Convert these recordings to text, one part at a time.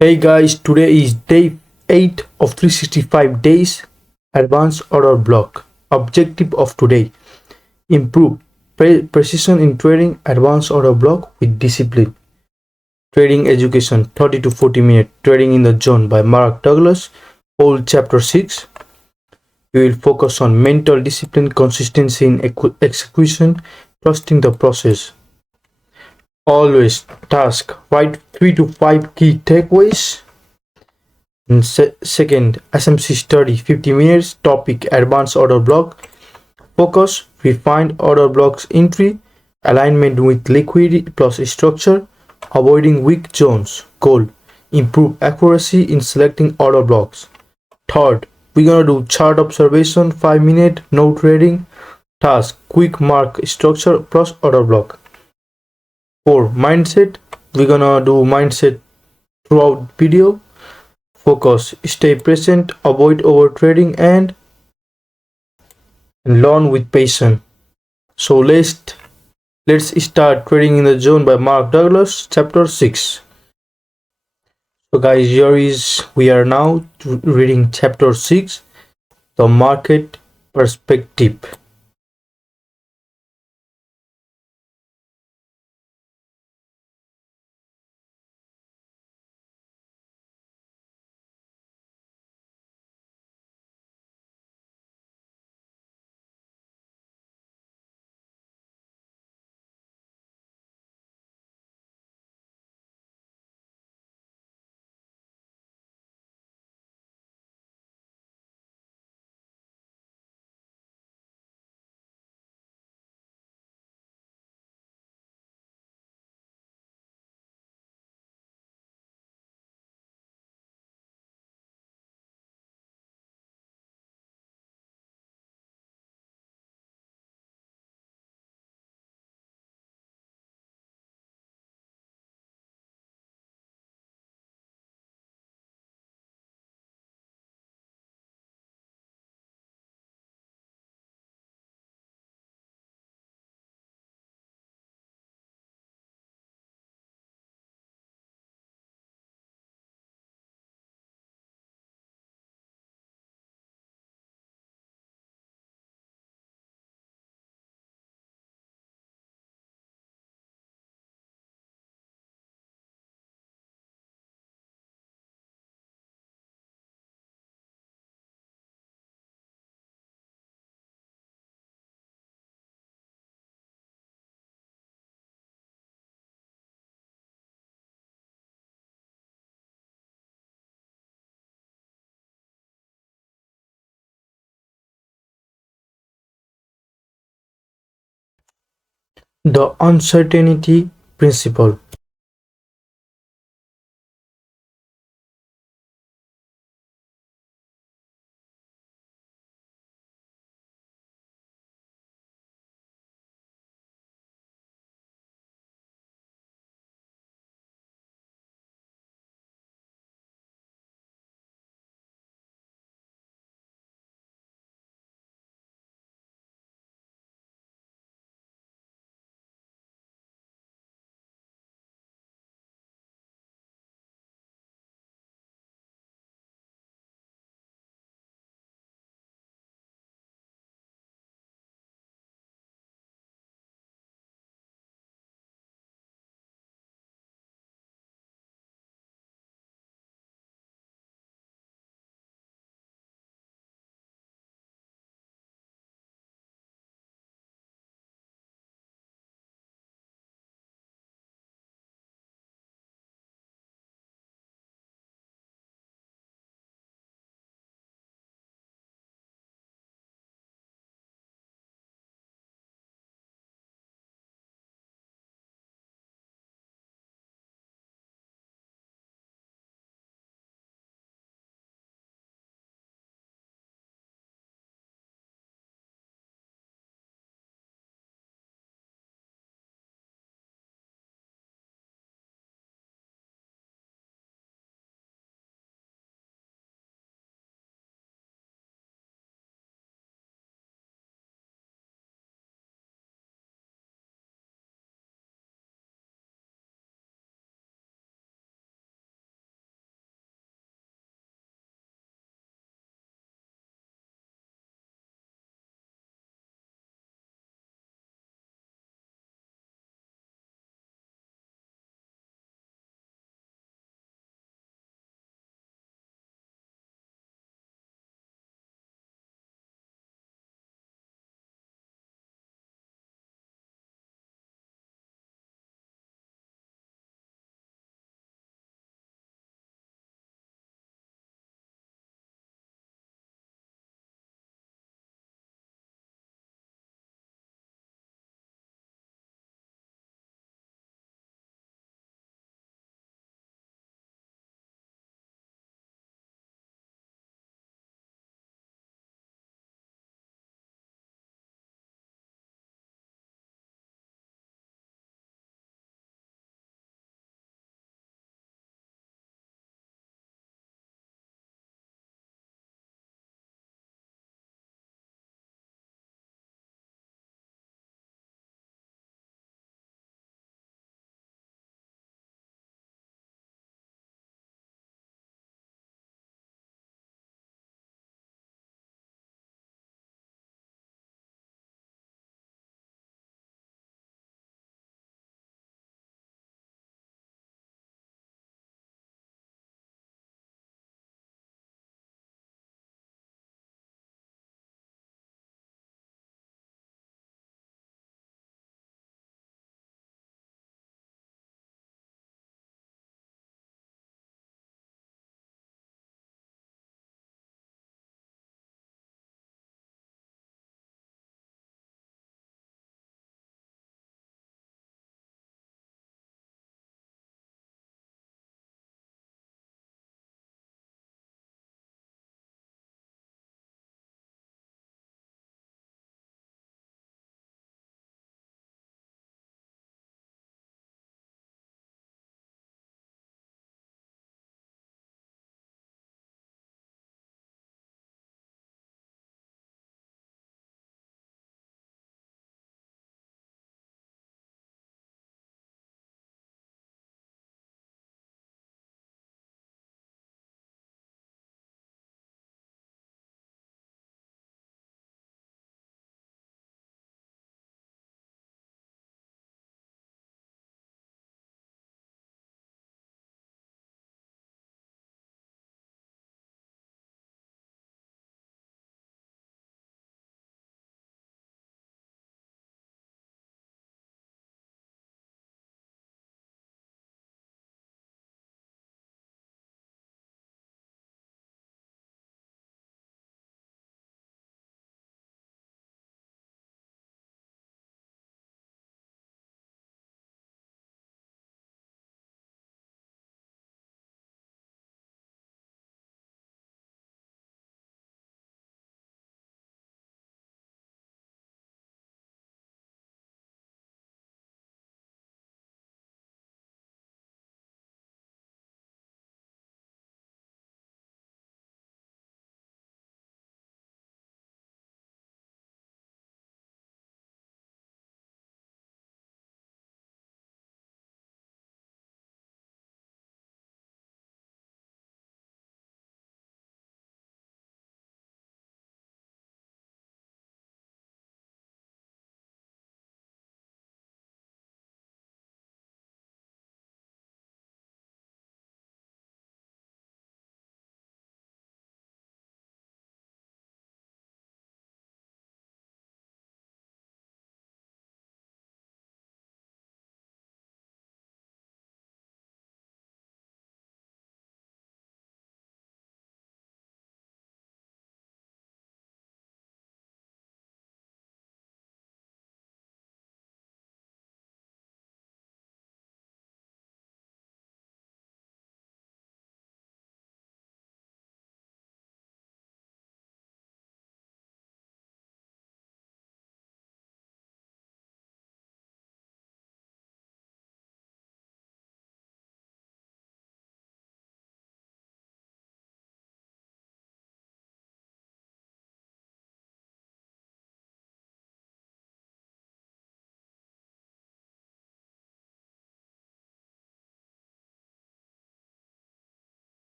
Hey guys, today is day 8 of 365 days advanced order block. Objective of today: improve precision in trading advanced order block with discipline. Trading education 30 to 40 minute trading in the zone by Mark Douglas. Whole chapter 6. We will focus on mental discipline, consistency in execution, trusting the process. Always task: write 3 to 5 key takeaways. And second, SMC study 50 minutes. Topic: advanced order block. Focus: refined order blocks entry, alignment with liquidity plus structure, avoiding weak zones. Goal: improve accuracy in selecting order blocks. Third, we're gonna do chart observation 5 minute, no trading. Task: quick mark structure plus order block. 4. Mindset. We're gonna do mindset throughout video. Focus: stay present, avoid overtrading, and learn with patience. So let's start Trading in the Zone by Mark Douglas, chapter 6. So guys, here is we are now reading chapter 6, the market perspective. The uncertainty principle.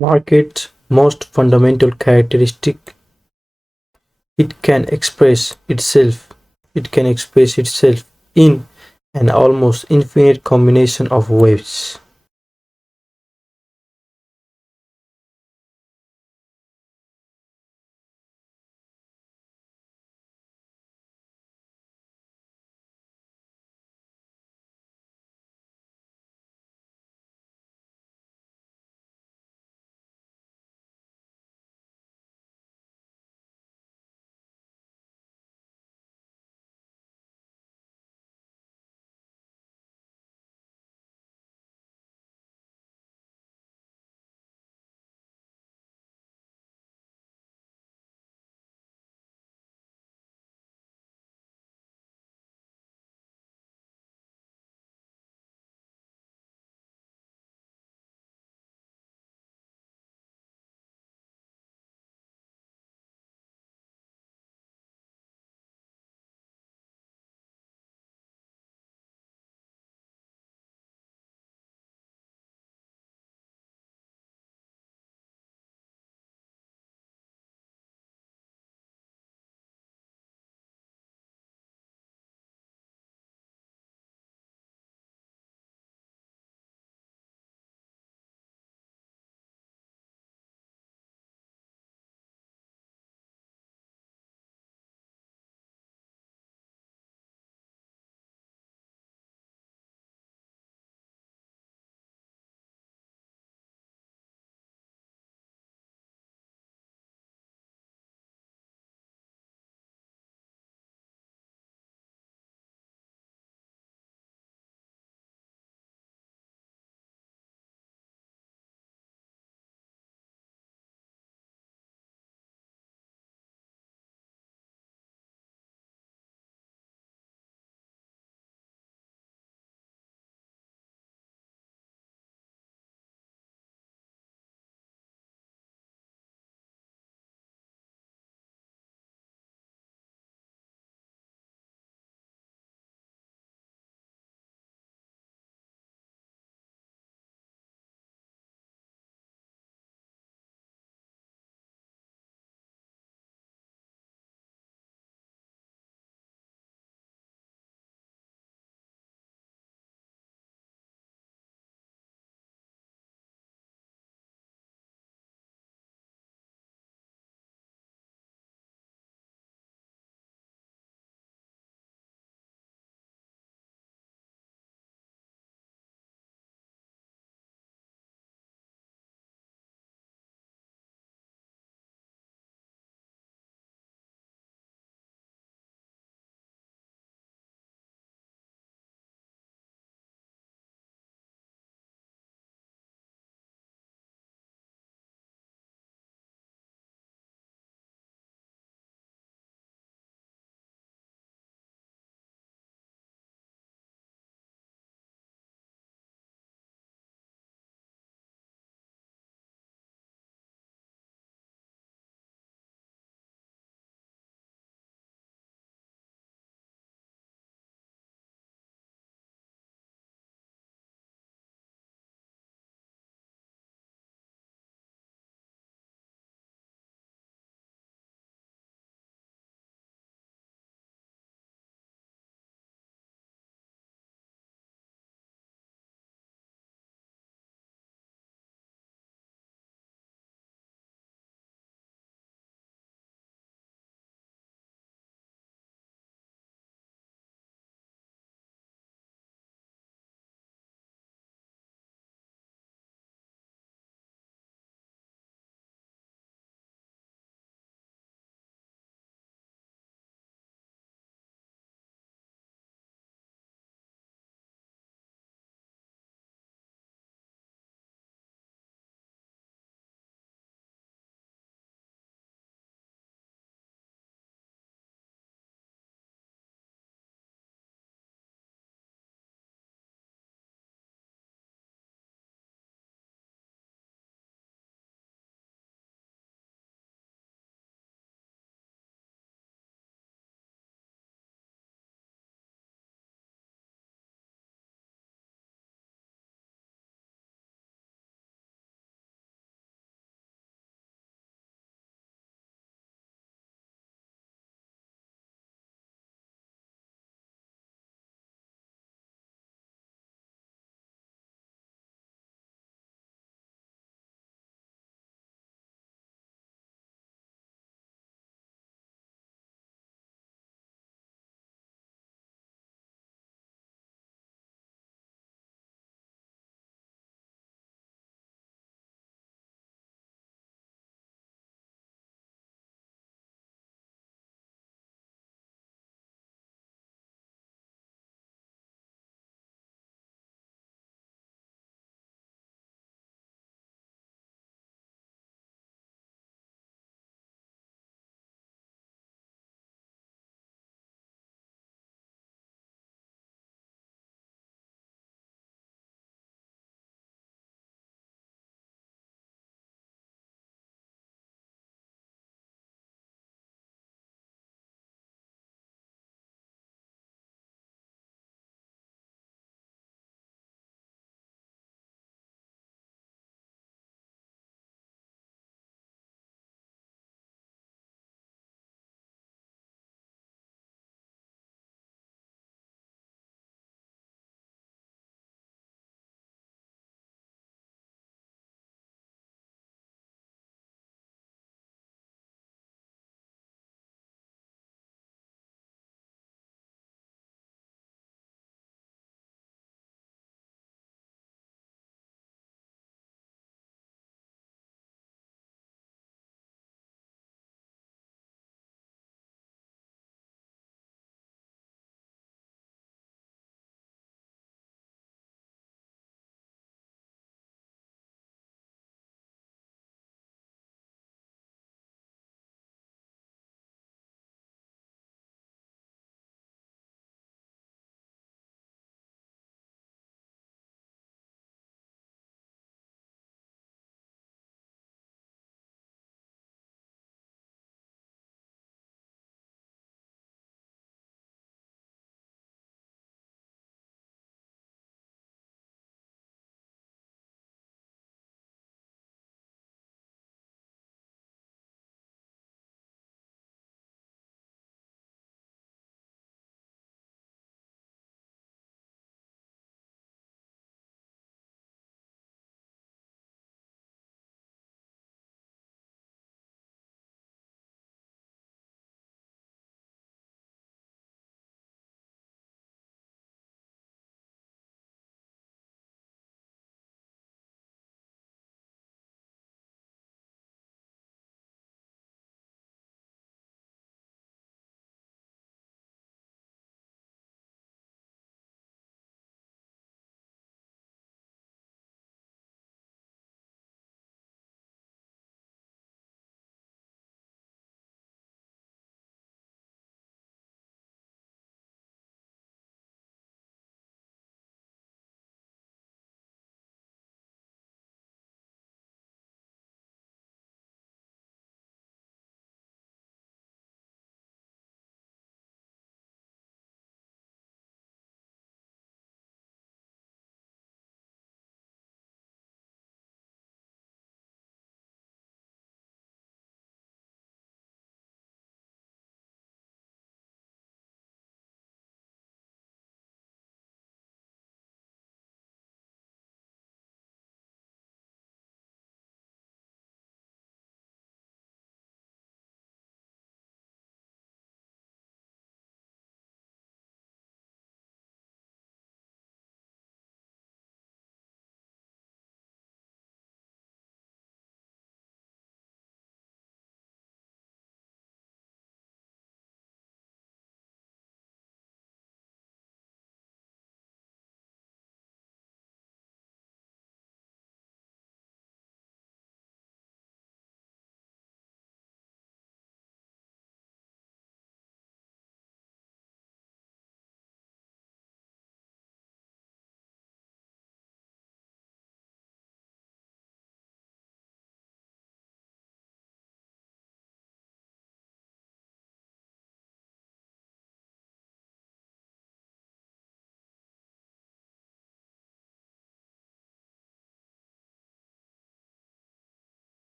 Market's most fundamental characteristic, it can express itself it can express itself in an almost infinite combination of waves.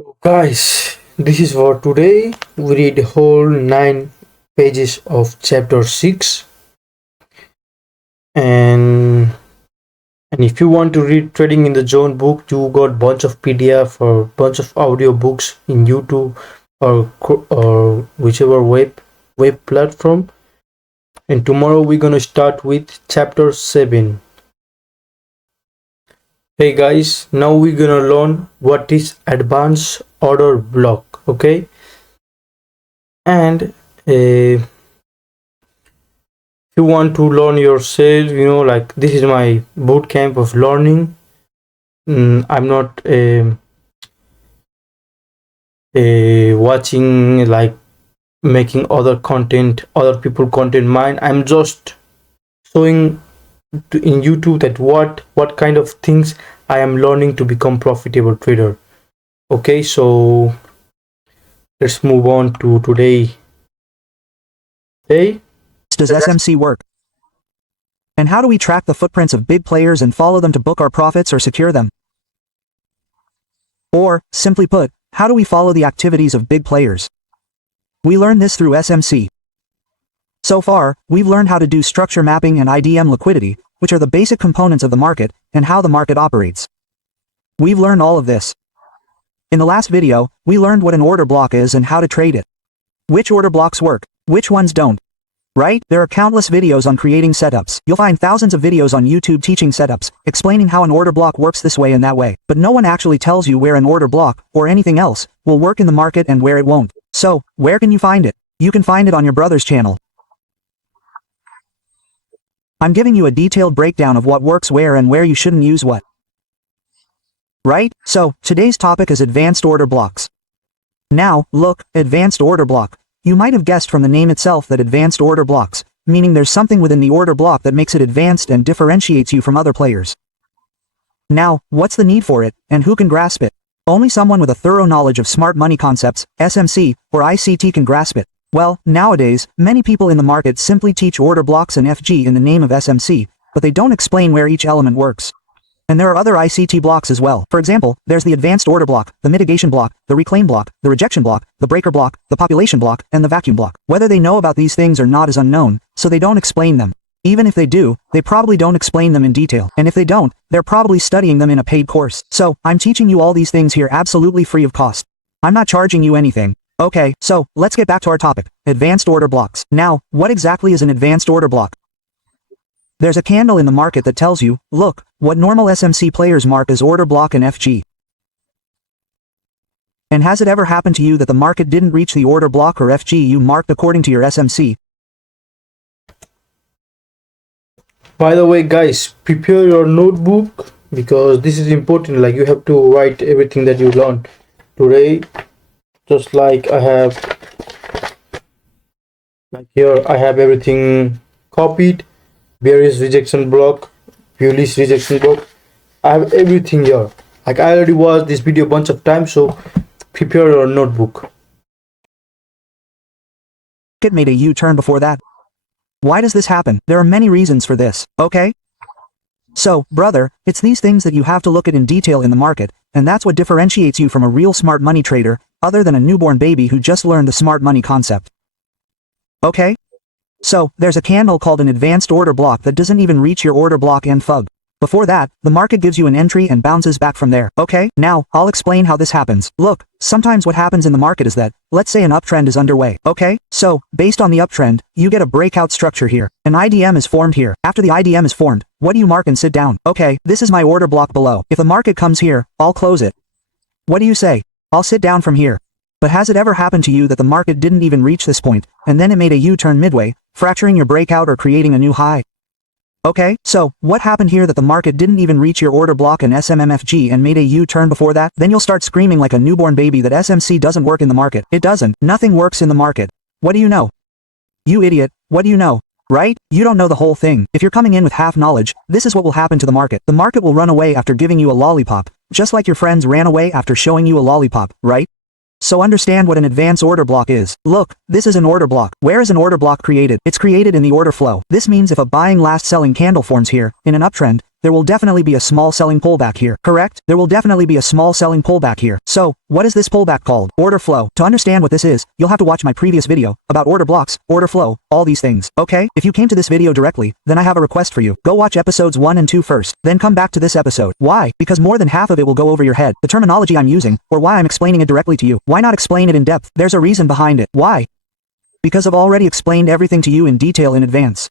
So guys, this is for today. We read the whole 9 pages of chapter 6, and if you want to read Trading in the Zone book, you got bunch of PDF or bunch of audio books in YouTube or whichever web platform. And tomorrow we're gonna start with chapter 7. Hey guys, now we're gonna learn what is advanced order block, okay? And if you want to learn yourself, like this is my boot camp of learning. I'm not watching, like making other people content mine. I'm just showing in YouTube that what kind of things I am learning to become profitable trader. Okay, so let's move on to today. Hey, Does SMC work? And how do we track the footprints of big players and follow them to book our profits or secure them? Or, simply put, how do we follow the activities of big players? We learn this through SMC. So far, we've learned how to do structure mapping and IDM liquidity, which are the basic components of the market, and how the market operates. We've learned all of this. In the last video, we learned what an order block is and how to trade it. Which order blocks work, which ones don't. Right? There are countless videos on creating setups. You'll find thousands of videos on YouTube teaching setups, explaining how an order block works this way and that way. But no one actually tells you where an order block, or anything else, will work in the market and where it won't. So, where can you find it? You can find it on your brother's channel. I'm giving you a detailed breakdown of what works where and where you shouldn't use what. Right? So, today's topic is advanced order blocks. Now, look, advanced order block. You might have guessed from the name itself that advanced order blocks, meaning there's something within the order block that makes it advanced and differentiates you from other players. Now, what's the need for it, and who can grasp it? Only someone with a thorough knowledge of smart money concepts, SMC, or ICT can grasp it. Well, nowadays, many people in the market simply teach order blocks and FG in the name of SMC, but they don't explain where each element works. And there are other ICT blocks as well. For example, there's the advanced order block, the mitigation block, the reclaim block, the rejection block, the breaker block, the population block, and the vacuum block. Whether they know about these things or not is unknown, so they don't explain them. Even if they do, they probably don't explain them in detail. And if they don't, they're probably studying them in a paid course. So, I'm teaching you all these things here absolutely free of cost. I'm not charging you anything. Okay, so, let's get back to our topic, advanced order blocks. Now, what exactly is an advanced order block? There's a candle in the market that tells you, look, what normal SMC players mark as order block and FG. And has it ever happened to you that the market didn't reach the order block or FG you marked according to your SMC? by the way guys, prepare your notebook because this is important. Like you have to write everything that you learned today. Just like I have, like here I have everything copied. Bearish rejection block, bullish rejection block. I have everything here. Like I already watched this video a bunch of times, so prepare your notebook. It made a U-turn before that. Why does this happen? There are many reasons for this, okay? So, brother, it's these things that you have to look at in detail in the market, and that's what differentiates you from a real smart money trader, other than a newborn baby who just learned the smart money concept. Okay? So, there's a candle called an advanced order block that doesn't even reach your order block and FUG. Before that, the market gives you an entry and bounces back from there. Okay, now, I'll explain how this happens. Look, sometimes what happens in the market is that, let's say an uptrend is underway. Okay, so, based on the uptrend, you get a breakout structure here. An IDM is formed here. After the IDM is formed, what do you mark and sit down? Okay, this is my order block below. If the market comes here, I'll close it. What do you say? I'll sit down from here. But has it ever happened to you that the market didn't even reach this point, and then it made a U-turn midway, fracturing your breakout or creating a new high? Okay, so, what happened here that the market didn't even reach your order block and SMMFG and made a U-turn before that? Then you'll start screaming like a newborn baby that SMC doesn't work in the market. It doesn't. Nothing works in the market. What do you know? You idiot, what do you know? Right? You don't know the whole thing. If you're coming in with half knowledge, this is what will happen to the market. The market will run away after giving you a lollipop, just like your friends ran away after showing you a lollipop, right? So understand what an advanced order block is. Look, this is an order block. Where is an order block created? It's created in the order flow. This means if a buying last selling candle forms here, in an uptrend, there will definitely be a small selling pullback here, correct? There will definitely be a small selling pullback here. So, what is this pullback called? Order flow. To understand what this is, you'll have to watch my previous video about order blocks, order flow, all these things, okay? If you came to this video directly, then I have a request for you. Go watch episodes 1 and 2 first, then come back to this episode. Why? Because more than half of it will go over your head. The terminology I'm using, or why I'm explaining it directly to you. Why not explain it in depth? There's a reason behind it. Why? Because I've already explained everything to you in detail in advance.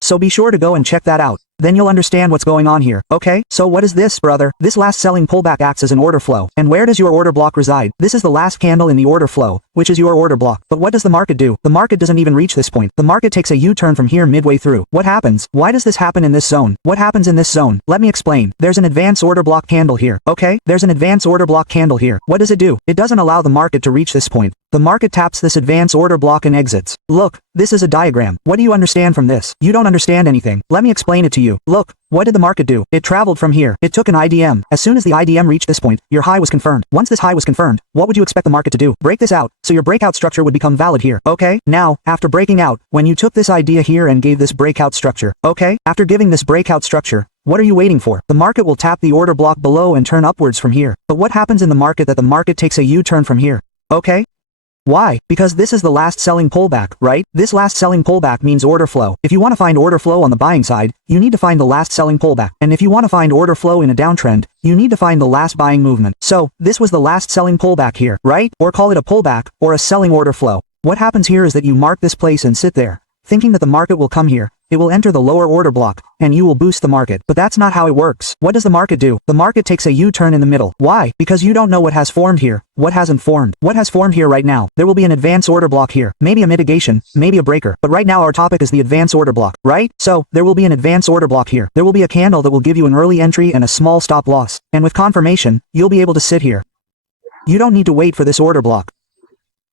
So be sure to go and check that out. Then you'll understand what's going on here, okay? So what is this, brother? This last selling pullback acts as an order flow. And where does your order block reside? This is the last candle in the order flow, which is your order block. But what does the market do? The market doesn't even reach this point. The market takes a U-turn from here midway through. What happens? Why does this happen in this zone? What happens in this zone? Let me explain. There's an advance order block candle here, okay? There's an advance order block candle here. What does it do? It doesn't allow the market to reach this point. The market taps this advance order block and exits. Look, this is a diagram. What do you understand from this? You don't understand anything. Let me explain it to you. Look, what did the market do? It traveled from here. It took an IDM. As soon as the IDM reached this point, your high was confirmed. Once this high was confirmed, what would you expect the market to do? Break this out, so your breakout structure would become valid here, okay? Now, after breaking out, when you took this idea here and gave this breakout structure, okay? After giving this breakout structure, what are you waiting for? The market will tap the order block below and turn upwards from here. But what happens in the market that the market takes a U-turn from here? Okay? Why? Because this is the last selling pullback, right? This last selling pullback means order flow. If you want to find order flow on the buying side, you need to find the last selling pullback. And if you want to find order flow in a downtrend, you need to find the last buying movement. So, this was the last selling pullback here, right? Or call it a pullback, or a selling order flow. What happens here is that you mark this place and sit there, thinking that the market will come here. It will enter the lower order block, and you will boost the market. But that's not how it works. What does the market do? The market takes a U-turn in the middle. Why? Because you don't know what has formed here, what hasn't formed. What has formed here right now? There will be an advance order block here, maybe a mitigation, maybe a breaker. But right now our topic is the advance order block, right? So, there will be an advance order block here. There will be a candle that will give you an early entry and a small stop loss. And with confirmation, you'll be able to sit here. You don't need to wait for this order block.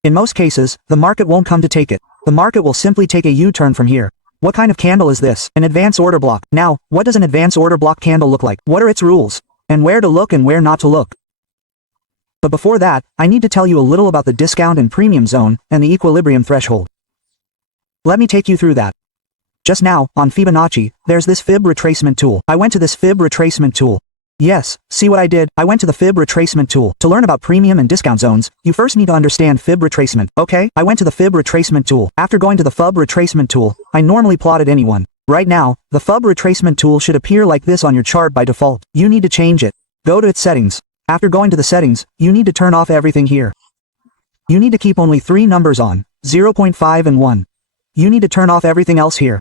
In most cases, the market won't come to take it. The market will simply take a U-turn from here. What kind of candle is this? An advance order block. Now, what does an advance order block candle look like? What are its rules? And where to look and where not to look? But before that, I need to tell you a little about the discount and premium zone and the equilibrium threshold. Let me take you through that. Just now, on Fibonacci, there's this fib retracement tool. I went to this fib retracement tool. Yes, see what I did? I went to the fib retracement tool. To learn about premium and discount zones, you first need to understand fib retracement, okay? I went to the fib retracement tool. After going to the fib retracement tool, I normally plotted anyone. Right now, the fib retracement tool should appear like this on your chart by default. You need to change it. Go to its settings. After going to the settings, you need to turn off everything here. You need to keep only 3 numbers on, 0.5 and 1. You need to turn off everything else here.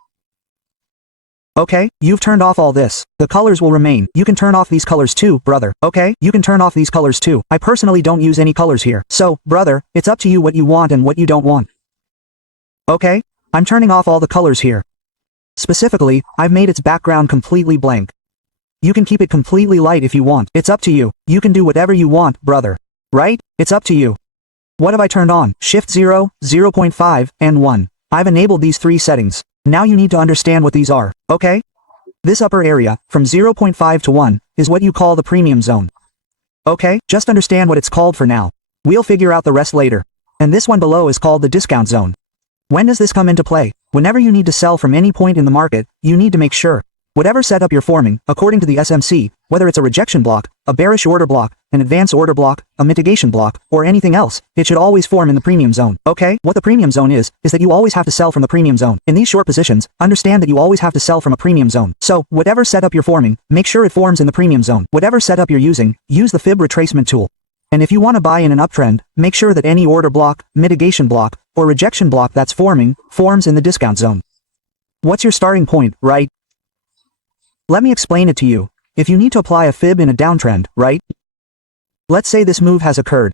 Okay, you've turned off all this. The colors will remain. You can turn off these colors too, brother. Okay, you can turn off these colors too. I personally don't use any colors here. So, brother, it's up to you what you want and what you don't want. Okay, I'm turning off all the colors here. Specifically, I've made its background completely blank. You can keep it completely light if you want. It's up to you. You can do whatever you want, brother. Right? It's up to you. What have I turned on? Shift 0, 0.5, and 1. I've enabled these 3 settings. Now you need to understand what these are, okay? This upper area, from 0.5 to 1, is what you call the premium zone. Okay, just understand what it's called for now. We'll figure out the rest later. And this one below is called the discount zone. When does this come into play? Whenever you need to sell from any point in the market, you need to make sure. Whatever setup you're forming, according to the SMC, whether it's a rejection block, a bearish order block, an advance order block, a mitigation block, or anything else, it should always form in the premium zone, okay? What the premium zone is that you always have to sell from the premium zone. In these short positions, understand that you always have to sell from a premium zone. So, whatever setup you're forming, make sure it forms in the premium zone. Whatever setup you're using, use the fib retracement tool. And if you want to buy in an uptrend, make sure that any order block, mitigation block, or rejection block that's forming, forms in the discount zone. What's your starting point, right? Let me explain it to you. If you need to apply a fib in a downtrend, right? Let's say this move has occurred.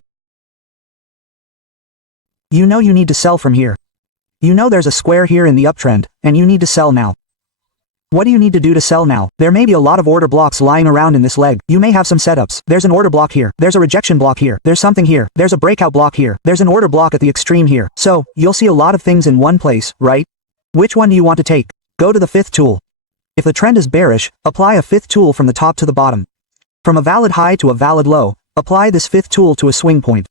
You know you need to sell from here. You know there's a square here in the uptrend, and you need to sell now. What do you need to do to sell now? There may be a lot of order blocks lying around in this leg. You may have some setups. There's an order block here. There's a rejection block here. There's something here. There's a breakout block here. There's an order block at the extreme here. So, you'll see a lot of things in one place, right? Which one do you want to take? Go to the 5th tool. If the trend is bearish, apply a 5th tool from the top to the bottom. From a valid high to a valid low, apply this 5th tool to a swing point.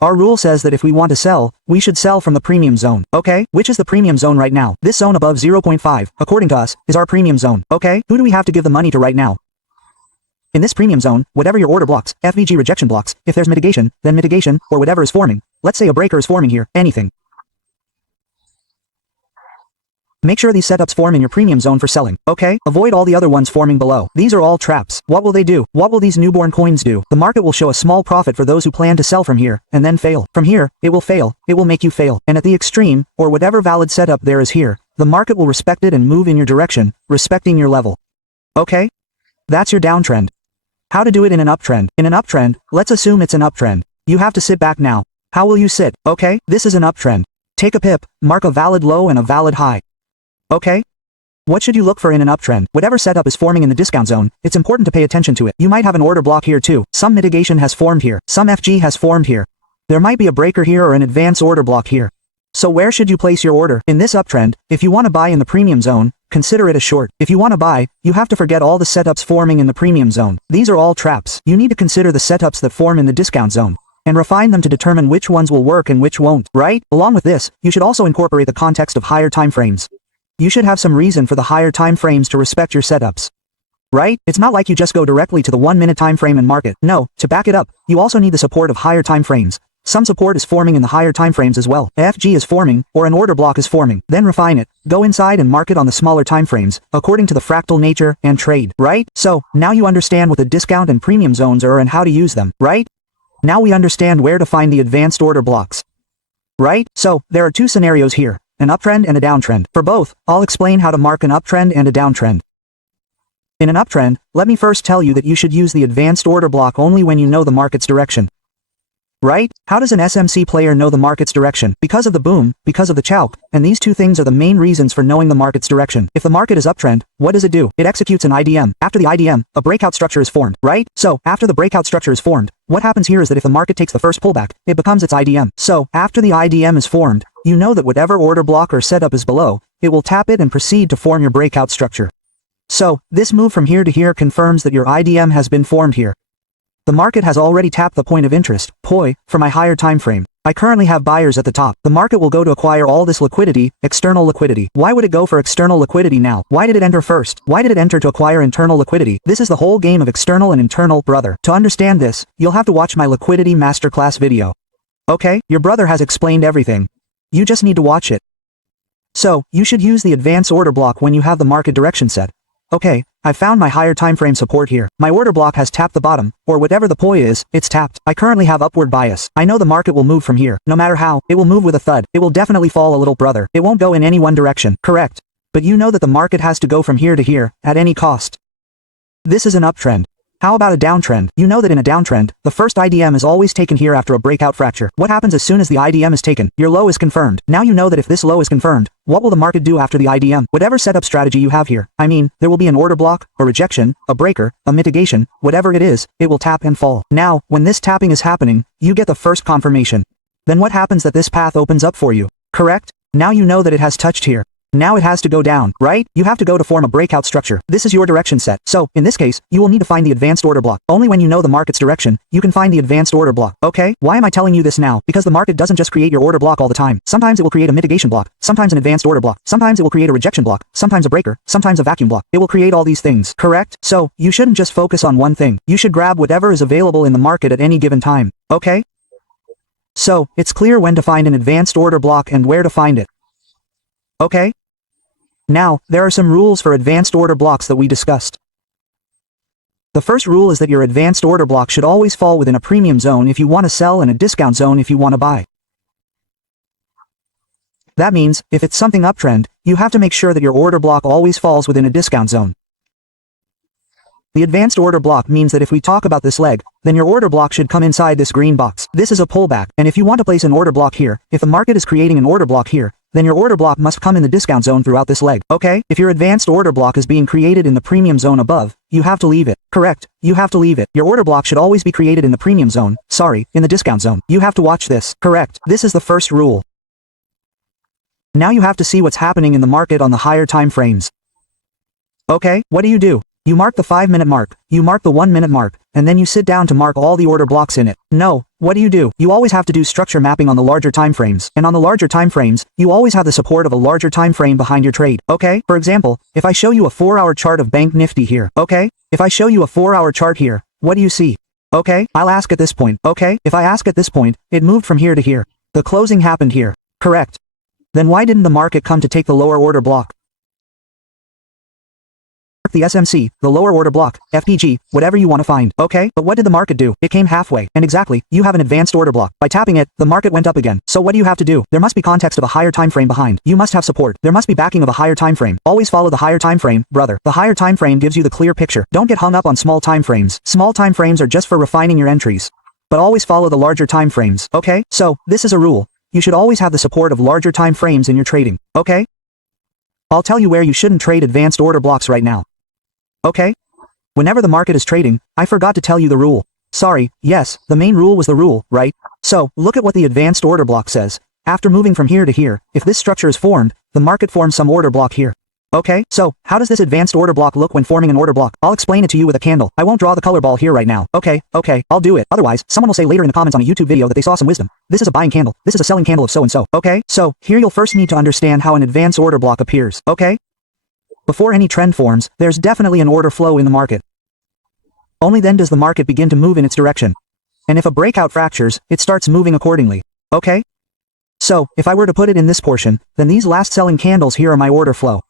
Our rule says that if we want to sell, we should sell from the premium zone, okay? Which is the premium zone right now? This zone above 0.5, according to us, is our premium zone, okay? Who do we have to give the money to right now? In this premium zone, whatever your order blocks, FVG rejection blocks, if there's mitigation, then mitigation, or whatever is forming. Let's say a breaker is forming here, anything. Make sure these setups form in your premium zone for selling, okay? Avoid all the other ones forming below. These are all traps. What will they do? What will these newborn coins do? The market will show a small profit for those who plan to sell from here, and then fail. From here, it will fail. It will make you fail. And at the extreme, or whatever valid setup there is here, the market will respect it and move in your direction, respecting your level. Okay? That's your downtrend. How to do it in an uptrend. In an uptrend, let's assume it's an uptrend. You have to sit back now. How will you sit? Okay, this is an uptrend. Take a pip, mark a valid low and a valid high. Okay? What should you look for in an uptrend? Whatever setup is forming in the discount zone, it's important to pay attention to it. You might have an order block here too. Some mitigation has formed here. Some FG has formed here. There might be a breaker here or an advance order block here. So where should you place your order? In this uptrend, if you want to buy in the premium zone, consider it a short. If you want to buy, you have to forget all the setups forming in the premium zone. These are all traps. You need to consider the setups that form in the discount zone and refine them to determine which ones will work and which won't, right? Along with this, you should also incorporate the context of higher time frames. You should have some reason for the higher time frames to respect your setups. Right? It's not like you just go directly to the 1 minute time frame and market. No, to back it up, you also need the support of higher time frames. Some support is forming in the higher time frames as well. FG is forming, or an order block is forming. Then refine it. Go inside and mark it on the smaller time frames, according to the fractal nature, and trade. Right? So, now you understand what the discount and premium zones are and how to use them. Right? Now we understand where to find the advanced order blocks. Right? So, there are two scenarios here. An uptrend and a downtrend. For both, I'll explain how to mark an uptrend and a downtrend. In an uptrend, let me first tell you that you should use the advanced order block only when you know the market's direction. Right? How does an SMC player know the market's direction? Because of the boom, because of the choke, and these two things are the main reasons for knowing the market's direction. If the market is uptrend, what does it do? It executes an IDM. After the IDM, a breakout structure is formed, right? So, after the breakout structure is formed, what happens here is that if the market takes the first pullback, it becomes its IDM. So, after the IDM is formed, you know that whatever order block or setup is below, it will tap it and proceed to form your breakout structure. So, this move from here to here confirms that your IDM has been formed here. The market has already tapped the point of interest, POI, for my higher time frame. I currently have buyers at the top. The market will go to acquire all this liquidity, external liquidity. Why would it go for external liquidity now? Why did it enter first? Why did it enter to acquire internal liquidity? This is the whole game of external and internal, brother. To understand this, you'll have to watch my liquidity masterclass video. Okay, your brother has explained everything. You just need to watch it. So, you should use the advanced order block when you have the market direction set. Okay, I found my higher time frame support here. My order block has tapped the bottom, or whatever the POI is, it's tapped. I currently have upward bias. I know the market will move from here. No matter how, it will move with a thud. It will definitely fall a little, brother. It won't go in any one direction. Correct. But you know that the market has to go from here to here, at any cost. This is an uptrend. How about a downtrend? You know that in a downtrend, the first IDM is always taken here after a breakout fracture. What happens as soon as the IDM is taken? Your low is confirmed. Now you know that if this low is confirmed, what will the market do after the IDM? Whatever setup strategy you have here, I mean, there will be an order block, a rejection, a breaker, a mitigation, whatever it is, it will tap and fall. Now, when this tapping is happening, you get the first confirmation. Then what happens that this path opens up for you? Correct? Now you know that it has touched here. Now it has to go down, right? You have to go to form a breakout structure. This is your direction set. So, in this case, you will need to find the advanced order block. Only when you know the market's direction, you can find the advanced order block. Okay? Why am I telling you this now? Because the market doesn't just create your order block all the time. Sometimes it will create a mitigation block, sometimes an advanced order block, sometimes it will create a rejection block, sometimes a breaker, sometimes a vacuum block. It will create all these things, correct? So, you shouldn't just focus on one thing. You should grab whatever is available in the market at any given time. Okay? So, it's clear when to find an advanced order block and where to find it. Okay? Now, there are some rules for advanced order blocks that we discussed. The first rule is that your advanced order block should always fall within a premium zone if you want to sell and a discount zone if you want to buy. That means, if it's something uptrend, you have to make sure that your order block always falls within a discount zone. The advanced order block means that if we talk about this leg, then your order block should come inside this green box. This is a pullback, and if you want to place an order block here, if the market is creating an order block here, then your order block must come in the discount zone throughout this leg. Okay? If your advanced order block is being created in the premium zone above, you have to leave it. Correct. You have to leave it. Your order block should always be created in the premium zone. Sorry, in the discount zone. You have to watch this. Correct. This is the first rule. Now you have to see what's happening in the market on the higher time frames. Okay, what do? You mark the 5-minute mark, you mark the 1-minute mark, and then you sit down to mark all the order blocks in it. No, what do? You always have to do structure mapping on the larger time frames, and on the larger time frames, you always have the support of a larger time frame behind your trade, okay? For example, if I show you a 4-hour chart of Bank Nifty here, okay? If I show you a 4-hour chart here, what do you see? Okay, I'll ask at this point, okay? If I ask at this point, it moved from here to here. The closing happened here, correct? Then why didn't the market come to take the lower order block? The SMC, the lower order block, FPG, whatever you want to find, okay? But what did the market do? It came halfway, and exactly, you have an advanced order block. By tapping it, the market went up again. So what do you have to do? There must be context of a higher time frame behind. You must have support. There must be backing of a higher time frame. Always follow the higher time frame, brother. The higher time frame gives you the clear picture. Don't get hung up on small time frames. Small time frames are just for refining your entries. But always follow the larger time frames, okay? So, this is a rule. You should always have the support of larger time frames in your trading, okay? I'll tell you where you shouldn't trade advanced order blocks right now. Okay? Whenever the market is trading, I forgot to tell you the rule. Sorry, yes, the main rule was the rule, right? So, look at what the advanced order block says. After moving from here to here, if this structure is formed, the market forms some order block here. Okay, so, how does this advanced order block look when forming an order block? I'll explain it to you with a candle. I won't draw the color ball here right now. Okay, I'll do it. Otherwise, someone will say later in the comments on a YouTube video that they saw some wisdom. This is a buying candle. This is a selling candle of so-and-so. Okay, so, here you'll first need to understand how an advanced order block appears. Okay? Before any trend forms, there's definitely an order flow in the market. Only then does the market begin to move in its direction. And if a breakout fractures, it starts moving accordingly. Okay? So, if I were to put it in this portion, then these last selling candles here are my order flow.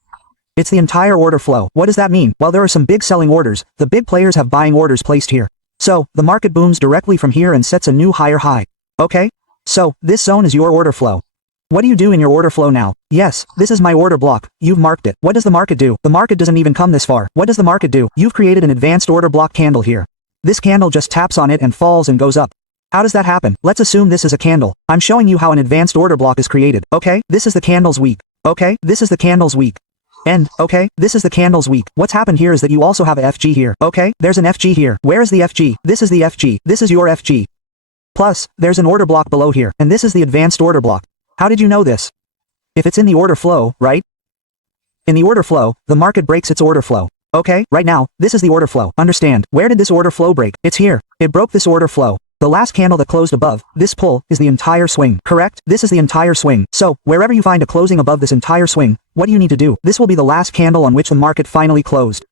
It's the entire order flow. What does that mean? While there are some big selling orders, the big players have buying orders placed here. So, the market booms directly from here and sets a new higher high. Okay? So, this zone is your order flow. What do you do in your order flow now? Yes, this is my order block. You've marked it. What does the market do? The market doesn't even come this far. What does the market do? You've created an advanced order block candle here. This candle just taps on it and falls and goes up. How does that happen? Let's assume this is a candle. I'm showing you how an advanced order block is created. Okay, this is the candle's week. Okay, this is the candle's week. And, okay, this is the candle's week. What's happened here is that you also have a FG here. Okay, there's an FG here. Where is the FG? This is the FG. This is your FG. Plus, there's an order block below here, and this is the advanced order block. How did you know this? If it's in the order flow, right? In the order flow, the market breaks its order flow. Okay, right now, this is the order flow. Understand, where did this order flow break? It's here. It broke this order flow. The last candle that closed above, this pull, is the entire swing, correct? This is the entire swing. So, wherever you find a closing above this entire swing, what do you need to do? This will be the last candle on which the market finally closed.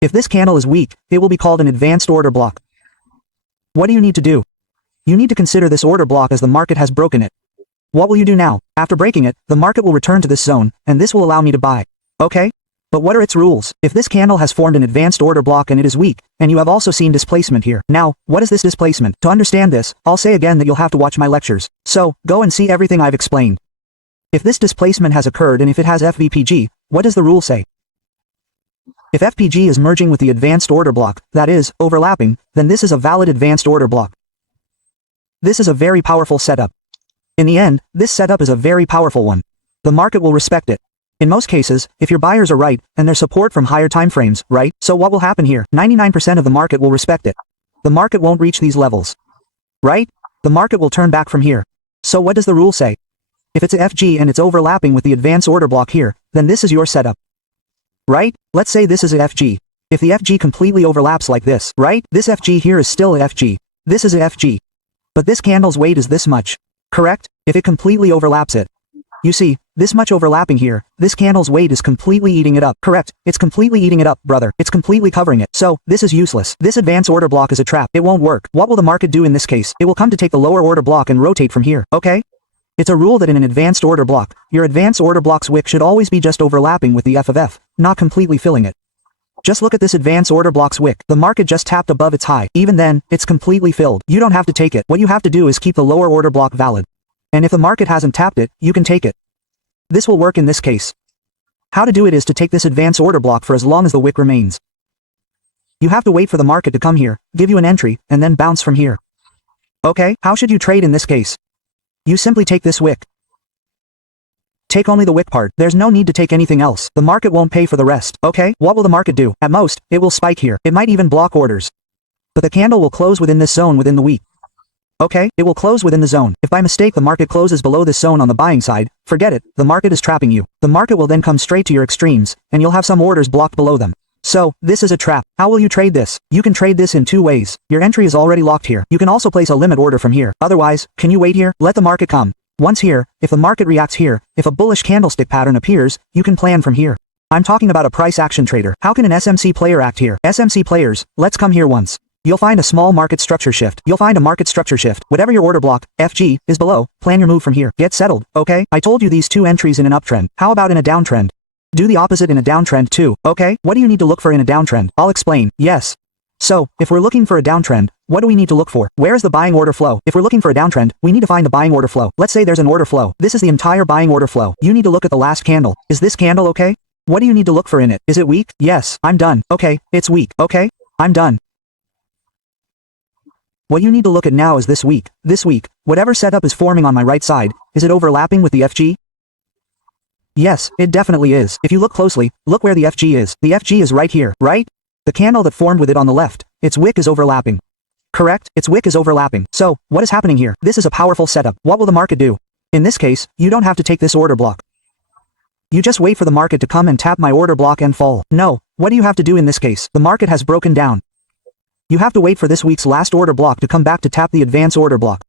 If this candle is weak, it will be called an advanced order block. What do you need to do? You need to consider this order block as the market has broken it. What will you do now? After breaking it, the market will return to this zone, and this will allow me to buy. Okay? But what are its rules? If this candle has formed an advanced order block and it is weak, and you have also seen displacement here. Now, what is this displacement? To understand this, I'll say again that you'll have to watch my lectures. So, go and see everything I've explained. If this displacement has occurred and if it has FVPG, what does the rule say? If FPG is merging with the advanced order block, that is, overlapping, then this is a valid advanced order block. This is a very powerful setup. In the end, this setup is a very powerful one. The market will respect it. In most cases, if your buyers are right, and there's support from higher time frames, right? So what will happen here? 99% of the market will respect it. The market won't reach these levels. Right? The market will turn back from here. So what does the rule say? If it's a FG and it's overlapping with the advanced order block here, then this is your setup. Right? Let's say this is a FG. If the FG completely overlaps like this, right? This FG here is still a FG. This is a FG. But this candle's weight is this much. Correct? If it completely overlaps it. You see, this much overlapping here, this candle's weight is completely eating it up. Correct? It's completely eating it up, brother. It's completely covering it. So, this is useless. This advanced order block is a trap. It won't work. What will the market do in this case? It will come to take the lower order block and rotate from here. Okay? It's a rule that in an advanced order block, your advanced order block's wick should always be just overlapping with the F of F, not completely filling it. Just look at this advanced order block's wick. The market just tapped above its high. Even then, it's completely filled. You don't have to take it. What you have to do is keep the lower order block valid. And if the market hasn't tapped it, you can take it. This will work in this case. How to do it is to take this advanced order block for as long as the wick remains. You have to wait for the market to come here, give you an entry, and then bounce from here. Okay, how should you trade in this case? You simply take this wick. Take only the wick part. There's no need to take anything else. The market won't pay for the rest. Okay, what will the market do? At most, it will spike here. It might even block orders. But the candle will close within this zone within the week. okay? It will close within the zone. If by mistake the market closes below this zone on the buying side, forget it, the market is trapping you. The market will then come straight to your extremes, and you'll have some orders blocked below them. So, this is a trap. How will you trade this? You can trade this in two ways. Your entry is already locked here. You can also place a limit order from here. Otherwise, can you wait here? Let the market come. Once here, if the market reacts here, if a bullish candlestick pattern appears, you can plan from here. I'm talking about a price action trader. How can an SMC player act here? SMC players, let's come here once. You'll find a small market structure shift. You'll find a market structure shift. Whatever your order block, FG, is below, plan your move from here. Get settled, okay? I told you these two entries in an uptrend. How about in a downtrend? Do the opposite in a downtrend too, okay? What do you need to look for in a downtrend? I'll explain, yes. So, if we're looking for a downtrend, what do we need to look for? Where is the buying order flow? If we're looking for a downtrend, we need to find the buying order flow. Let's say there's an order flow. This is the entire buying order flow. You need to look at the last candle. Is this candle okay? What do you need to look for in it? Is it weak? Yes, I'm done. Okay, it's weak. Okay, I'm done. What you need to look at now is this week. This week, whatever setup is forming on my right side, is it overlapping with the FG? Yes, it definitely is. If you look closely, look where the FG is. The FG is right here, right? The candle that formed with it on the left, its wick is overlapping. Correct? Its wick is overlapping. So, what is happening here? This is a powerful setup. What will the market do? In this case, you don't have to take this order block. You just wait for the market to come and tap my order block and fall. No, what do you have to do in this case? The market has broken down. You have to wait for this week's last order block to come back to tap the advance order block.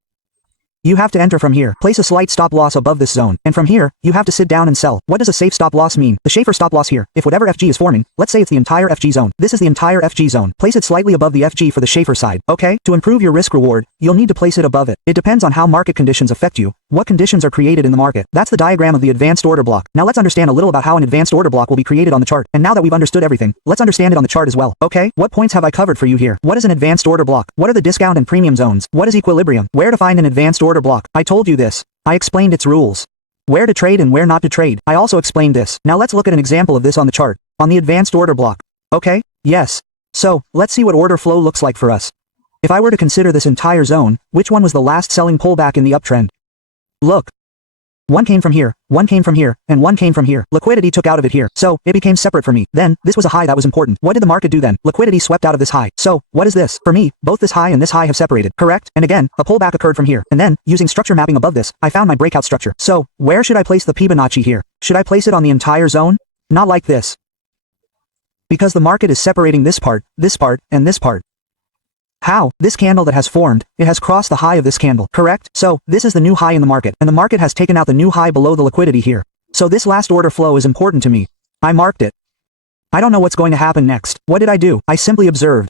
You have to enter from here, place a slight stop loss above this zone, and from here, you have to sit down and sell. What does a safe stop loss mean? The Schaefer stop loss here, if whatever FG is forming, let's say it's the entire FG zone. This is the entire FG zone. Place it slightly above the FG for the Schaefer side, okay? To improve your risk reward, you'll need to place it above it. It depends on how market conditions affect you, what conditions are created in the market. That's the diagram of the advanced order block. Now let's understand a little about how an advanced order block will be created on the chart. And now that we've understood everything, let's understand it on the chart as well, okay? What points have I covered for you here? What is an advanced order block? What are the discount and premium zones? What is equilibrium? Where to find an advanced order block? I told you this. I explained its rules. Where to trade and where not to trade. I also explained this. Now let's look at an example of this on the chart. On the advanced order block. Okay? Yes. So, let's see what order flow looks like for us. If I were to consider this entire zone, which one was the last selling pullback in the uptrend? Look. One came from here, one came from here, and one came from here. Liquidity took out of it here, so it became separate for me. Then, this was a high that was important. What did the market do then? Liquidity swept out of this high. So, what is this? For me, both this high and this high have separated, correct? And again, a pullback occurred from here. And then, using structure mapping above this, I found my breakout structure. So, where should I place the Fibonacci here? Should I place it on the entire zone? Not like this. Because the market is separating this part, and this part. How? This candle that has formed, it has crossed the high of this candle, correct? So, this is the new high in the market, and the market has taken out the new high below the liquidity here. So this last order flow is important to me. I marked it. I don't know what's going to happen next. What did I do? I simply observed.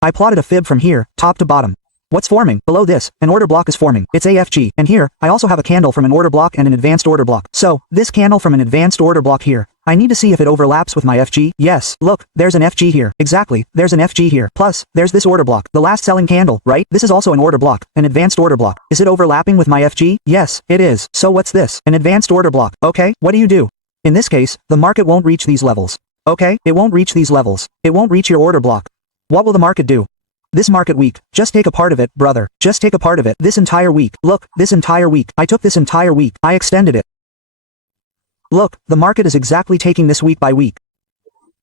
I plotted a fib from here, top to bottom. What's forming? Below this, an order block is forming. It's AFG. And here, I also have a candle from an order block and an advanced order block. So, this candle from an advanced order block here, I need to see if it overlaps with my FG. Yes, look, there's an FG here. Exactly, there's an FG here. Plus, there's this order block. The last selling candle, right? This is also an order block, an advanced order block. Is it overlapping with my FG? Yes, it is. So what's this? An advanced order block. Okay, what do you do? In this case, the market won't reach these levels. Okay, it won't reach these levels. It won't reach your order block. What will the market do? This market week, just take a part of it, brother. Just take a part of it. This entire week. Look, this entire week. I took this entire week. I extended it. Look, the market is exactly taking this week by week.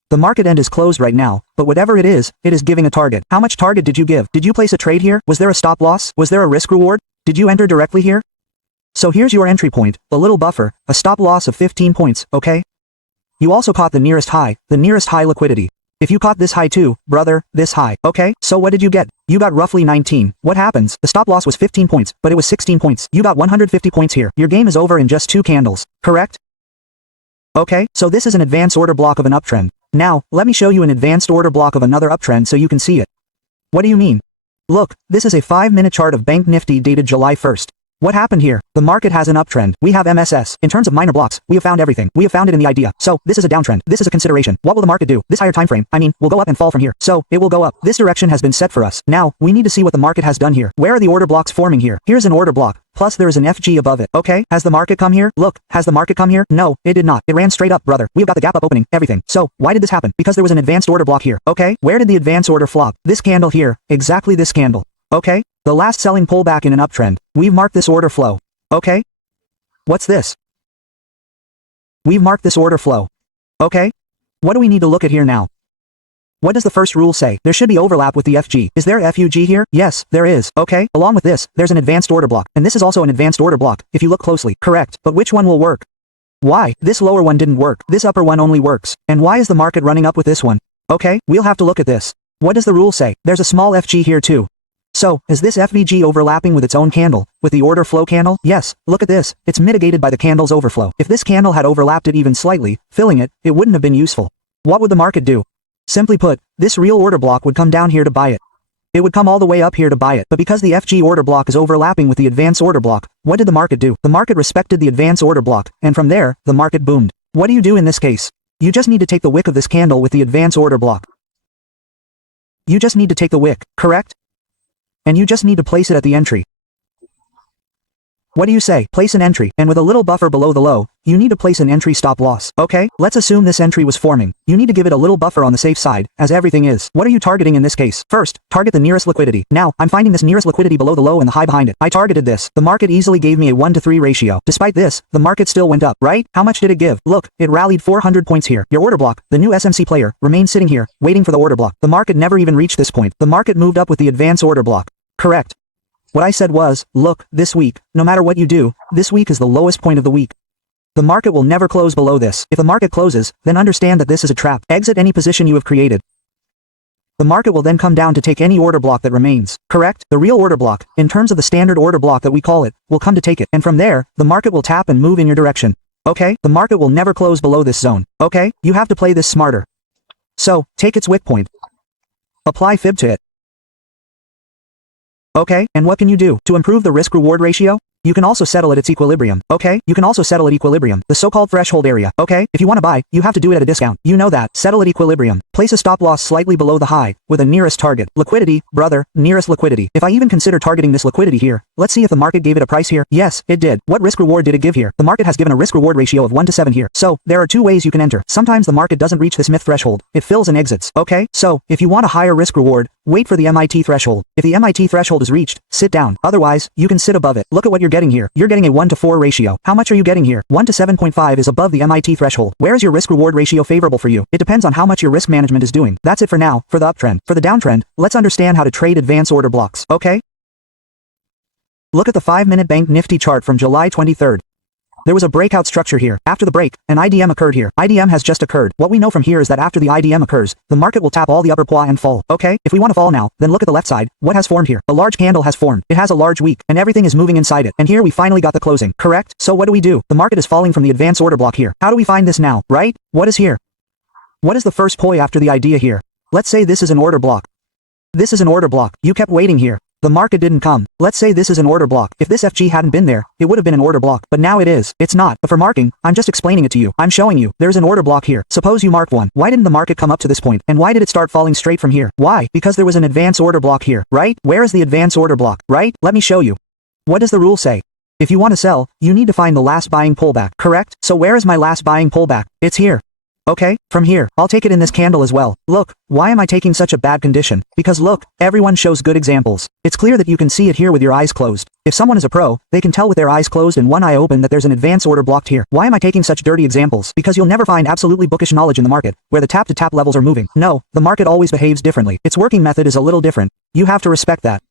The market end is closed right now, but whatever it is giving a target. How much target did you give? Did you place a trade here? Was there a stop loss? Was there a risk reward? Did you enter directly here? So here's your entry point, a little buffer, a stop loss of 15 points, okay? You also caught the nearest high liquidity. If you caught this high too, brother, this high, okay? So what did you get? You got roughly 19. What happens? The stop loss was 15 points, but it was 16 points. You got 150 points here. Your game is over in just 2 candles, correct? Okay, so this is an advanced order block of an uptrend. Now, let me show you an advanced order block of another uptrend so you can see it. What do you mean? Look, this is a 5-minute chart of Bank Nifty dated July 1st. What happened here? The market has an uptrend. We have MSS. In terms of minor blocks, we have found everything. We have found it in the idea. So, this is a downtrend. This is a consideration. What will the market do? This higher time frame, will go up and fall from here. So, it will go up. This direction has been set for us. Now, we need to see what the market has done here. Where are the order blocks forming here? Here's an order block. Plus there is an FG above it. Okay, has the market come here? Look, has the market come here? No, it did not. It ran straight up, brother. We've got the gap up opening, everything. So, why did this happen? Because there was an advanced order block here. Okay, where did the advanced order flop? This candle here. Exactly this candle. Okay, the last selling pullback in an uptrend. We've marked this order flow. Okay? What's this? We've marked this order flow. Okay? What do we need to look at here now? What does the first rule say? There should be overlap with the FG. Is there FUG here? Yes, there is. Okay. Along with this, there's an advanced order block. And this is also an advanced order block, if you look closely. Correct. But which one will work? Why? This lower one didn't work. This upper one only works. And why is the market running up with this one? Okay, we'll have to look at this. What does the rule say? There's a small FG here too. So, is this FVG overlapping with its own candle? With the order flow candle? Yes, look at this. It's mitigated by the candle's overflow. If this candle had overlapped it even slightly, filling it, it wouldn't have been useful. What would the market do? Simply put, this real order block would come down here to buy it. It would come all the way up here to buy it. But because the FG order block is overlapping with the advance order block, what did the market do? The market respected the advance order block, and from there, the market boomed. What do you do in this case? You just need to take the wick of this candle with the advance order block. You just need to take the wick, correct? And you just need to place it at the entry. What do you say? Place an entry, and with a little buffer below the low, you need to place an entry stop loss. Okay, let's assume this entry was forming. You need to give it a little buffer on the safe side, as everything is. What are you targeting in this case? First, target the nearest liquidity. Now, I'm finding this nearest liquidity below the low and the high behind it. I targeted this. The market easily gave me a 1-to-3 ratio. Despite this, the market still went up, right? How much did it give? Look, it rallied 400 points here. Your order block, the new SMC player, remained sitting here, waiting for the order block. The market never even reached this point. The market moved up with the advance order block. Correct. What I said was, look, this week, no matter what you do, this week is the lowest point of the week. The market will never close below this. If the market closes, then understand that this is a trap. Exit any position you have created. The market will then come down to take any order block that remains. Correct? The real order block, in terms of the standard order block that we call it, will come to take it. And from there, the market will tap and move in your direction. Okay? The market will never close below this zone. Okay? You have to play this smarter. So, take its wick point. Apply fib to it. Okay, and what can you do? To improve the risk-reward ratio? You can also settle at its equilibrium. Okay, you can also settle at equilibrium, the so-called threshold area. Okay, if you want to buy, you have to do it at a discount. You know that. Settle at equilibrium. Place a stop loss slightly below the high, with a nearest target. Liquidity, brother, nearest liquidity. If I even consider targeting this liquidity here, let's see if the market gave it a price here. Yes, it did. What risk-reward did it give here? The market has given a risk-reward ratio of 1-to-7 here. So, there are two ways you can enter. Sometimes the market doesn't reach this myth threshold. It fills and exits. Okay, so, if you want a higher risk-reward, wait for the MIT threshold. If the MIT threshold is reached, sit down. Otherwise, you can sit above it. Look at what you're getting here. You're getting a 1-to-4 ratio. How much are you getting here? 1-to-7.5 is above the MIT threshold. Where is your risk-reward ratio favorable for you? It depends on how much your risk management is doing. That's it for now, for the uptrend. For the downtrend, let's understand how to trade advance order blocks, okay? Look at the 5-minute Bank Nifty chart from July 23rd. There was a breakout structure here. After the break, an IDM occurred here. IDM has just occurred. What we know from here is that after the IDM occurs, the market will tap all the upper pois and fall. Okay, if we want to fall now, then look at the left side. What has formed here? A large candle has formed. It has a large week, and everything is moving inside it. And here we finally got the closing. Correct? So what do? The market is falling from the advance order block here. How do we find this now, right? What is here? What is the first poi after the idea here? Let's say this is an order block. This is an order block. You kept waiting here. The market didn't come. Let's say this is an order block. If this FG hadn't been there, it would have been an order block. But now it is. It's not. But for marking, I'm just explaining it to you. I'm showing you. There's an order block here. Suppose you marked one. Why didn't the market come up to this point? And why did it start falling straight from here? Why? Because there was an advance order block here, right? Where is the advance order block, right? Let me show you. What does the rule say? If you want to sell, you need to find the last buying pullback, correct? So where is my last buying pullback? It's here. Okay, from here, I'll take it in this candle as well. Look, why am I taking such a bad condition? Because look, everyone shows good examples. It's clear that you can see it here with your eyes closed. If someone is a pro, they can tell with their eyes closed and one eye open that there's an advance order blocked here. Why am I taking such dirty examples? Because you'll never find absolutely bookish knowledge in the market, where the tap-to-tap levels are moving. No, the market always behaves differently. Its working method is a little different. You have to respect that.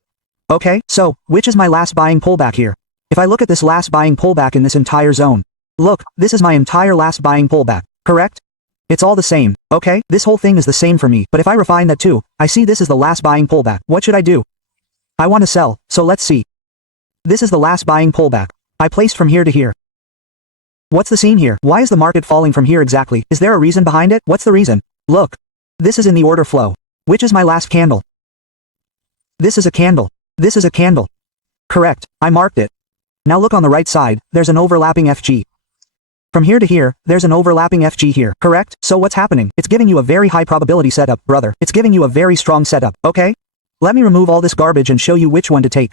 Okay, so, which is my last buying pullback here? If I look at this last buying pullback in this entire zone. Look, this is my entire last buying pullback, correct? It's all the same, okay? This whole thing is the same for me, but if I refine that too, I see this is the last buying pullback. What should I do? I want to sell, so let's see. This is the last buying pullback. I placed from here to here. What's the scene here? Why is the market falling from here exactly? Is there a reason behind it? What's the reason? Look. This is in the order flow. Which is my last candle? This is a candle. This is a candle. Correct. I marked it. Now look on the right side, there's an overlapping FG. From here to here, there's an overlapping FG here, correct? So what's happening? It's giving you a very high probability setup, brother. It's giving you a very strong setup, okay? Let me remove all this garbage and show you which one to take.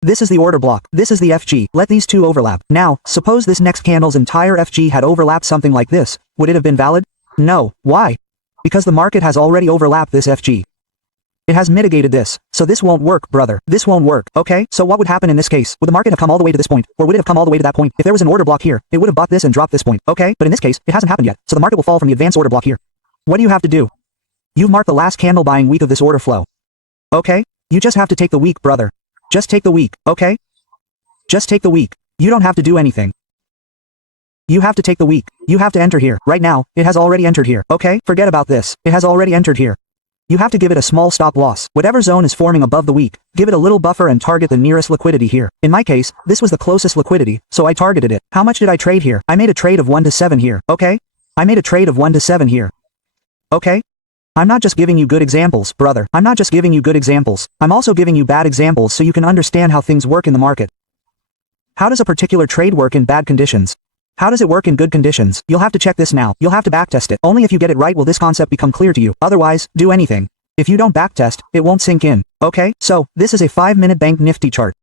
This is the order block. This is the FG. Let these two overlap. Now, suppose this next candle's entire FG had overlapped something like this. Would it have been valid? No. Why? Because the market has already overlapped this FG. It has mitigated this. So this won't work, brother. This won't work, okay? So what would happen in this case? Would the market have come all the way to this point? Or would it have come all the way to that point? If there was an order block here, it would have bought this and dropped this point, okay? But in this case, it hasn't happened yet. So the market will fall from the advanced order block here. What do you have to do? You've marked the last candle buying week of this order flow. Okay? You just have to take the week, brother. Just take the week, okay? Just take the week. You don't have to do anything. You have to take the week. You have to enter here. Right now, it has already entered here, okay? Forget about this. It has already entered here. You have to give it a small stop loss. Whatever zone is forming above the week, give it a little buffer and target the nearest liquidity here. In my case, this was the closest liquidity, so I targeted it. How much did I trade here? I made a trade of 1 to 7 here, okay? I made a trade of 1 to 7 here. Okay? I'm not just giving you good examples, brother. I'm not just giving you good examples. I'm also giving you bad examples so you can understand how things work in the market. How does a particular trade work in bad conditions? How does it work in good conditions? You'll have to check this now. You'll have to backtest it. Only if you get it right will this concept become clear to you. Otherwise, do anything. If you don't backtest, it won't sink in. Okay? So, this is a 5-minute Bank Nifty chart.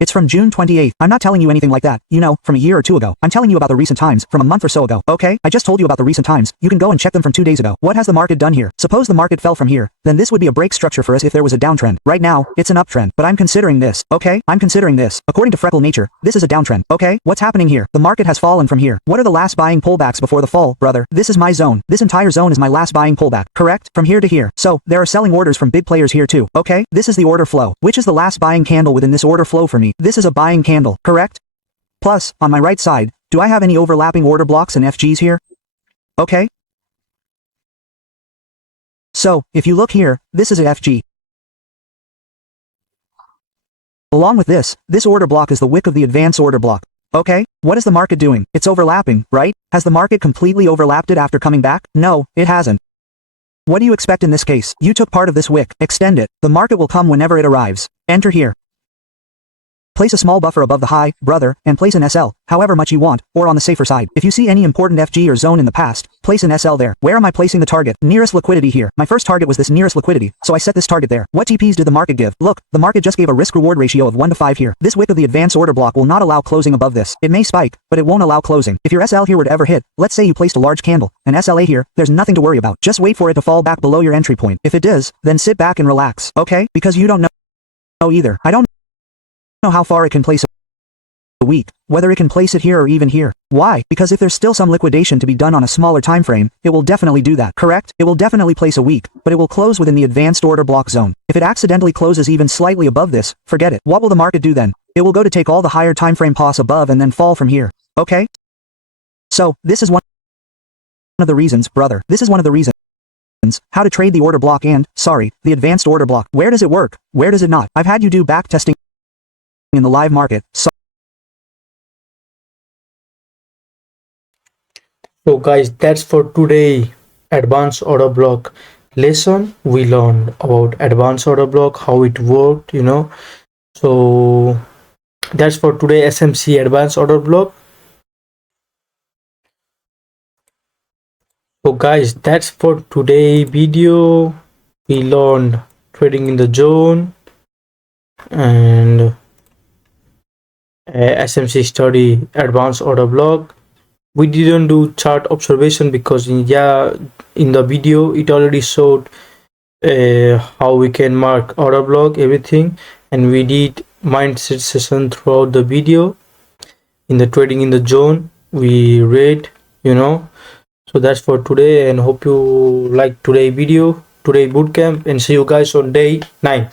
It's from June 28th. I'm not telling you anything like that, you know, from a year or two ago. I'm telling you about the recent times, from a month or so ago, okay? I just told you about the recent times. You can go and check them from 2 days ago. What has the market done here? Suppose the market fell from here. Then this would be a break structure for us if there was a downtrend. Right now, it's an uptrend. But I'm considering this, okay? I'm considering this. According to Freckle Nature, this is a downtrend, okay? What's happening here? The market has fallen from here. What are the last buying pullbacks before the fall, brother? This is my zone. This entire zone is my last buying pullback, correct? From here to here. So, there are selling orders from big players here too, okay? This is the order flow. Which is the last buying candle within this order flow for me? This is a buying candle, correct? Plus, on my right side, do I have any overlapping order blocks and FGs here? Okay. So, if you look here, this is a FG. Along with this order block is the wick of the advance order block. Okay, what is the market doing? It's overlapping, right? Has the market completely overlapped it after coming back? No, it hasn't. What do you expect in this case? You took part of this wick, extend it. The market will come whenever it arrives. Enter here. Place a small buffer above the high, brother, and place an SL, however much you want, or on the safer side. If you see any important FG or zone in the past, place an SL there. Where am I placing the target? Nearest liquidity here. My first target was this nearest liquidity, so I set this target there. What TPs did the market give? Look, the market just gave a risk-reward ratio of 1 to 5 here. This wick of the advance order block will not allow closing above this. It may spike, but it won't allow closing. If your SL here were to ever hit, let's say you placed a large candle, an SLA here, there's nothing to worry about. Just wait for it to fall back below your entry point. If it does, then sit back and relax, okay? Because you don't know either. I don't know how far it can place a week, whether it can place it here or even here. Why? Because if there's still some liquidation to be done on a smaller time frame, it will definitely do that, correct? It will definitely place a week, but it will close within the advanced order block zone. If it accidentally closes even slightly above this, forget it. What will the market do then? It will go to take all the higher time frame pos above and then fall from here. Okay? So, this is one of the reasons, brother. This is one of the reasons how to trade the order block and, sorry, the advanced order block. Where does it work? Where does it not? I've had you do back testing in the live market. So guys, that's for today advanced order block lesson. We learned about advanced order block, how it worked, you know. So that's for today SMC advanced order block. So guys, that's for today video. We learned trading in the zone and SMC study advanced order block. We didn't do chart observation because in the video it already showed how we can mark order block, everything, and we did mindset session throughout the video. In the trading in the zone we read, you know. So that's for today, and hope you like today video, today bootcamp, and see you guys on day 9.